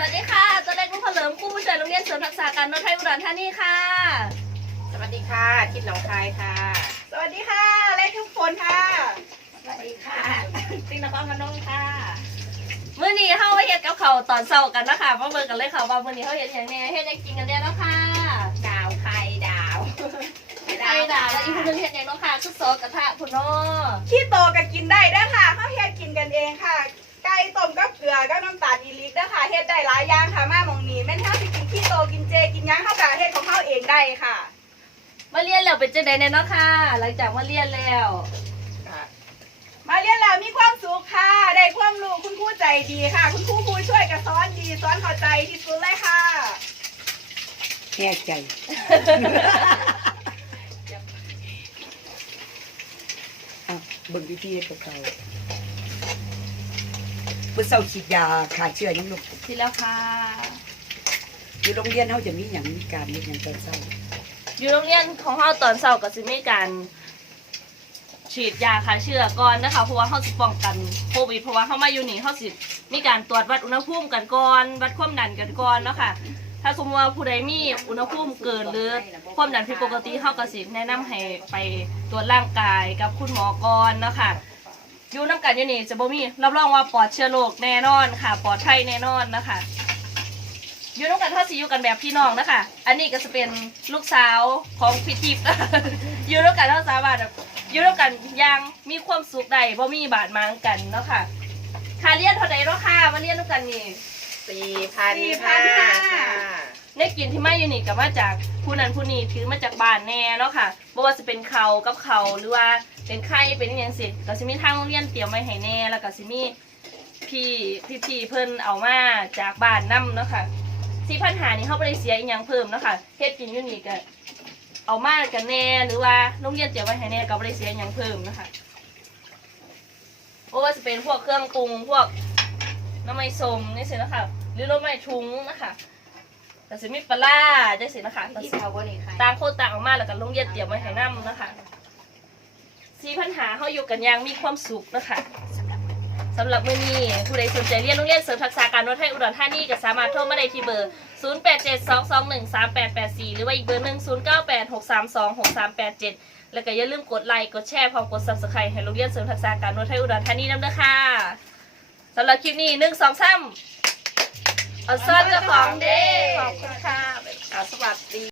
วัสดีค่ะ ตัวเล็กลูกเฉลิมผู้ช่วยโรงเรียนเสริมทักษะการนวดไทยอุดรธานีค่ะ สวัสดีค่ะทิพย์หนองคายค่ะ สวัสดีค่ะเลขทุกคนค่ะ สวัสดีค่ะ ติ๊งนครพนมค่ะมื้อนี้เข้าไปเฮ็ดกับเขาวตอนเช้ากันนะคะมาเบิ่งกันเลยค่ะว่ามื้อนี้เขาเฮ็ดอย่างแน่เฮ็ดหยังกินกันแน่เนาะค่ะดาวไข่ดาวไข่ดาวแล้วอีกคนนึงเฮ็ดหยังเนาะค่ะคือซอสกระทะพุ่นเนาะขี้โตก็กินได้เด้อค่ะข้าวเฮ็ดกินกันเองค่ะ ไก่ต้ มกับเกลือกับน้ำตาลอีลิกเด้อค่ะเฮ็ดได้หลายอย่างค่ะมาหมองนี้แม่นเฮาสิกินขี้โตกินเจกินหยังเฮาก็เฮ็ดของเฮาเองได้ค่ะมาเรียนแล้วเป็นจังได๋แน่เนาะค่ะ หลังจากมาเรียนแล้วมาเรียนแล้วมีความสุขค่ะ ได้ความรู้คุณครูใจดีค่ะ คุณครูผู้ช่วยก็สอนดีสอนเข้าใจที่สุดเลยค่ะ แน่ใจ อะเบิ่งวิธีให้พวกเรา เพื่อเศร้าฉีดยาขาเชื้อยังลูกทีแล้วค่ะ อยู่โรงเรียนเขาจะมีอย่างมีการมีอย่างตอนเศร้าอยู่โรงเรียนของเฮาตอนเช้าก็สิมีการฉีดยาฆ่าเชื้อก่อนนะคะเพราะว่าเฮาสิป้องกันโควิดเพราะว่าเฮามาอยู่นี่เฮาสิมีการตรวจวัดอุณหภูมิกันก่อนวัดความดันกันก่อนเนาะค่ะถ้าสมมติว่าผู้ใดมีอุณหภูมิเกินหรือความดันผิดปกติเฮาก็สิแนะนำให้ไปตรวจร่างกายกับคุณหมอก่อนเนาะค่ะ อยู่น้ำกันอยู่นี่จะบ่มีรับรองว่าปลอดเชื้อโรคแน่นอนค่ะ ปลอดภัยแน่นอนนะคะอยู่ร่วมกันเท่าสิอยู่กันแบบพี่น้องนะคะ อันนี้ก็จะเป็นลูกสาวของพี่ทิพย์อยู่ร่วมกันเท่าสาวบาทแบบอยู่ร่วมกันอยังมีความสุขใดบ่มีบาดหมางกันเนาะค่ะค่าเรียนเท่าใดเนาะค่ะมาเรียนร่วมกันนี่สี่พัน4,500ค่ะ ได้กินที่มาอยู่นี่กับมาจากผู้นั้นผู้นี้ถือมาจากบ้านแน่เนาะค่ะบ่ว่าจะเป็นเขากับเขาหรือว่าเป็นไข่เป็นอหยังสิก็สิมีทางโรงเรียนเตรียมไว้ให้แน่แล้วก็สิมีพี่พี่พี่เพิ่นเอามาจากบ้านนํเนาะค่ะสี่พันหานี่เขาไม่ได้เสียอีกอย่างเพิ่มเนาะคะเฮ็ดกินอยู่นี่ก็เอามากันแน่หรือว่าโรงเรียนเตรียมไว้ให้แน่ก็ไม่ได้เสียอีกอย่างเพิ่มนะคะเพราะว่าจะเป็นพวกเครื่องปรุงพวกน้ำมันสมนี่สินะคะหรือน้ำมันทุงนะคะ แต่สิมีปลาร้าจังสินะคะแต่ที่สิเขาวันนี้ค่ะต่างคนต่างเออกมาแล้วก็โรงเรียนเตรียมไว้ให้นํนะคะสี่พันหาเขาอยู่กันอย่างมีความสุขนะคะสำหรับมื้อนี้ผู้ใดสนใจเรียนโรงเรียนเสริมทักษะการนวดไทยอุดรธานีก็สามารถโทรมาได้ที่เบอร์ 0872213884 หรือว่าอีกเบอร์หนึ่ง0986326387 แล้วก็อย่าลืมกดไลค์กดแชร์พร้อมกด Subscribe ให้โรงเรียนเสริมทักษะการนวดไทยอุดรธานีนำเด้อค่ะสำหรับคลิปนี้1 2 3 เอาสร้อนเจ้าของเด้ขอบคุณค่ะอ่าสวัสดี